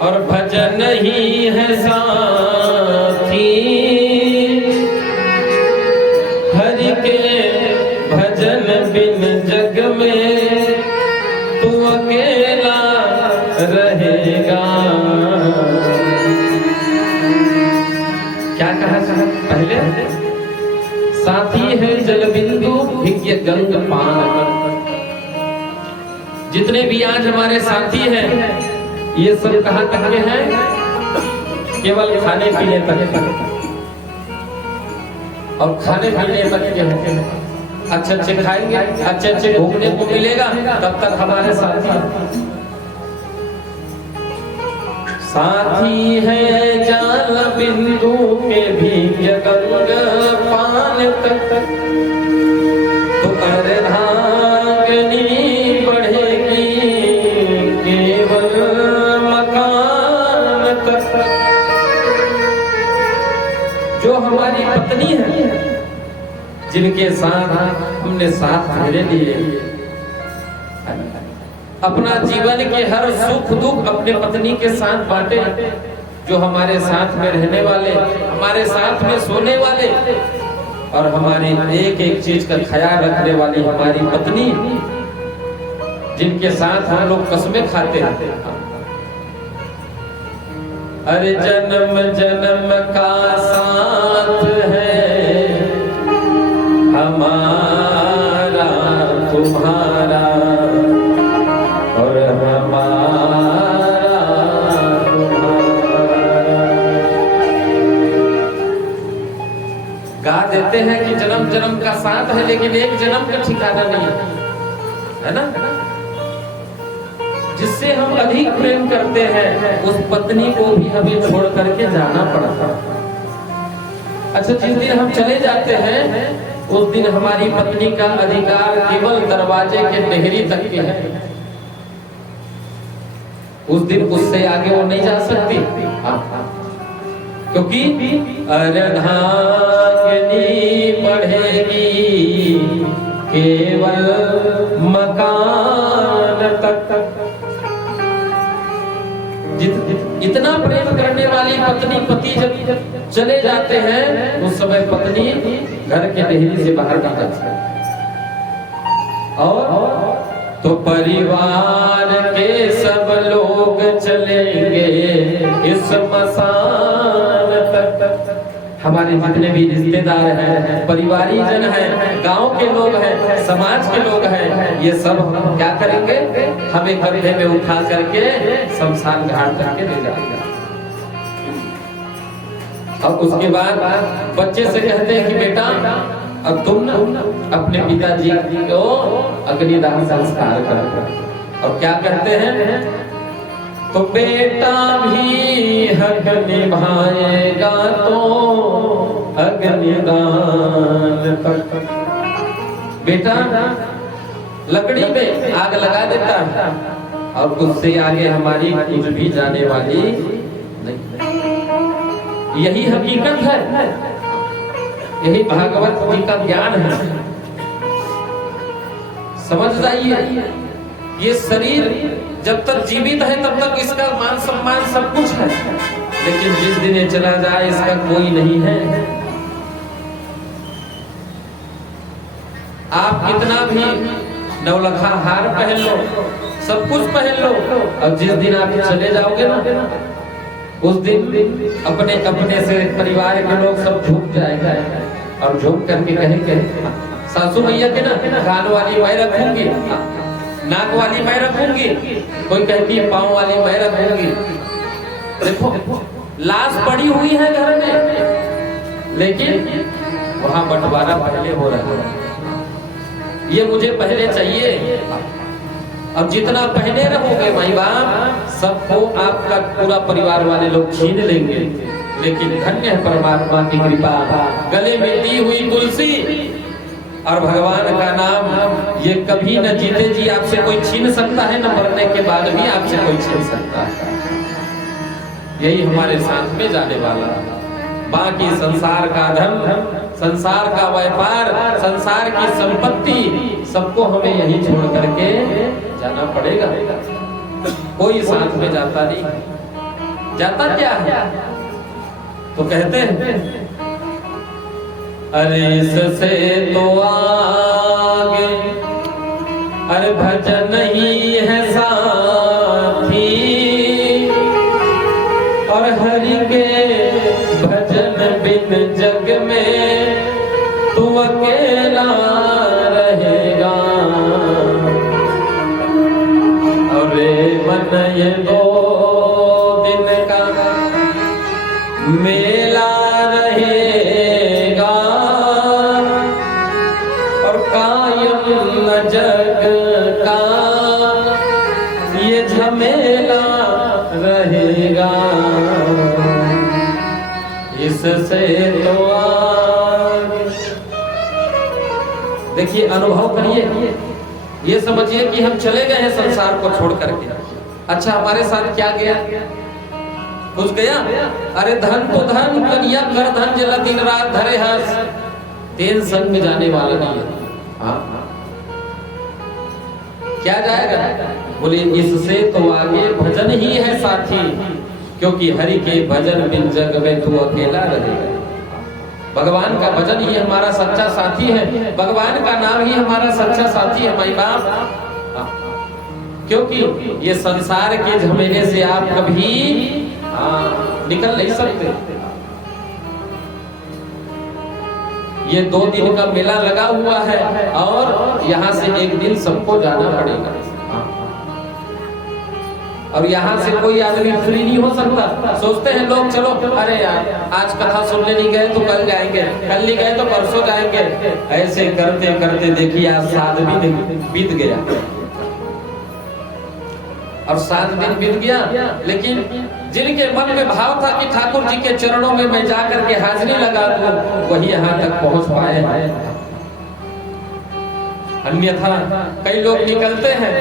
और भजन ही है साथी, हरि के भजन बिन जग में तू अकेला रहेगा। क्या कहा पहले? साथी है जल बिंदु भिज्ञ गंग पान। जितने भी आज हमारे साथी हैं ये सब कहाँ तक के हैं? केवल खाने पीने तक और खाने पीने तक के हैं। अच्छे अच्छे खाएंगे, अच्छे अच्छे घूमने को मिलेगा, तब तक हमारे साथी। साथी है जाल बिंदु के भी गंग पान तक, तो अर्धांगिनी बढ़ेगी केवल मकान तक। जो हमारी पत्नी है, जिनके साथ हमने साथ फेरे लिए, अपना जीवन के हर सुख दुख अपने पत्नी के साथ बांटे, जो हमारे साथ में रहने वाले, हमारे साथ में सोने वाले और हमारी एक एक चीज का ख्याल रखने वाली हमारी पत्नी, जिनके साथ हम लोग कसमें खाते हैं। अरे जन्म जन्म का साथ है हमारा तुम्हारा, और हमारा गा देते हैं कि जन्म जन्म का साथ है, लेकिन एक जन्म का ठिकाना नहीं है ना। जिससे हम अधिक प्रेम करते हैं उस पत्नी को भी हमें छोड़ करके जाना पड़ता है। अच्छा, जिस दिन हम चले जाते हैं उस दिन हमारी पत्नी का अधिकार केवल दरवाजे के देहरी तक के है। उस दिन उससे आगे वो नहीं जा सकती, क्योंकि अर्धांगिनी बढ़ेगी केवल मकान तक। इतना प्रेम करने वाली पत्नी पति जब चले जाते हैं उस समय पत्नी घर के देहरी से बाहर नहीं जाती है। और तो परिवार के सब लोग चलेंगे इस मसान तक। हमारे जितने भी रिश्तेदार हैं, परिवारी जन हैं, गांव के लोग हैं, समाज के लोग हैं, ये सब हम क्या करेंगे? हमें कंधे में उठा करके शमशान घाट करके ले जाएंगे। और उसके बाद बच्चे से कहते हैं कि बेटा अब तुम ना अपने पिताजी को अग्निदाह संस्कार करो। और क्या करते हैं? तो बेटा भी हक निभाएगा तो अग्निदान तक। बेटा लकड़ी में आग लगा देता है और उससे आगे हमारी कुछ भी जाने वाली नहीं। यही हकीकत है, यही भागवत जी का ज्ञान है। समझ जाइए, ये शरीर जब तक जीवित है तब तक इसका मान सम्मान सब कुछ है, लेकिन जिस दिन ये चला जाए इसका कोई नहीं है। आप कितना भी नौलखा हार पहन लो, सब कुछ पहन लो, और जिस दिन आप चले जाओगे ना उस दिन अपने अपने से परिवार के लोग सब झुक जाएगा और झुक करके कहेंगे सासू मैया के ना कान वाली मैं रखूंगी, नाक वाली मैं रखूंगी, कोई कहती है पाँव वाली मैं रखूंगी। देखो लाश पड़ी हुई है घर में, लेकिन वहां बंटवारा पहले हो रहा है। ये मुझे पहले चाहिए। अब जितना पहले रहोगे माई बाप, सबको आपका पूरा परिवार वाले लोग छीन लेंगे, लेकिन धन्य है परमात्मा की कृपा। गले में दी हुई तुलसी और भगवान का नाम, ये कभी न जीते जी आपसे कोई छीन सकता है, न मरने के बाद भी आपसे कोई छीन सकता है। यही हमारे साथ में जाने वाला है। बाकी संसार का धन, संसार का व्यापार, संसार की संपत्ति, सबको हमें यही छोड़ करके जाना पड़ेगा। कोई साथ में जाता नहीं। जाता क्या है? तो कहते हैं अरे इससे तो आगे अरे भजन ही है साथी, और हरि के भजन बिन जग में तू अकेला रहेगा। और मन ये 2 दिन का मेला रहेगा, और कायम जग का ये झमेला रहेगा। इससे तो देखिए, अनुभव करिए, ये समझिए कि हम चले गए हैं संसार को छोड़ करके। अच्छा, हमारे साथ क्या गया? कुछ गया? अरे धन तो धन, कन्या कर धन जला दिन रात धरे हंस, तेन संग में जाने वाला नहीं है। हाँ, क्या जाएगा? बोले इससे तो आगे भजन ही है साथी, क्योंकि हरि के भजन बिन जग में तू अकेला रहेगा। भगवान का भजन ही हमारा सच्चा साथी है, भगवान का नाम ही हमारा सच्चा साथी है माई बाप। क्योंकि ये संसार के झमेले से आप कभी निकल नहीं सकते। ये 2 दिन का मेला लगा हुआ है, और यहाँ से एक दिन सबको जाना पड़ेगा। और यहाँ से कोई आदमी फ्री नहीं हो सकता। सोचते हैं लोग, चलो अरे यार आज कथा सुनने नहीं गए तो कल जाएंगे, कल नहीं गए तो परसों जाएंगे। ऐसे करते करते देखिए आज 7 दिन बीत गया, और 7 दिन बीत गया, लेकिन जिनके मन में भाव था कि ठाकुर जी के चरणों में मैं जाकर के हाजिरी लगा दूं, वही यहाँ तक पहुंच पाए। अन्यथा कई लोग निकलते हैं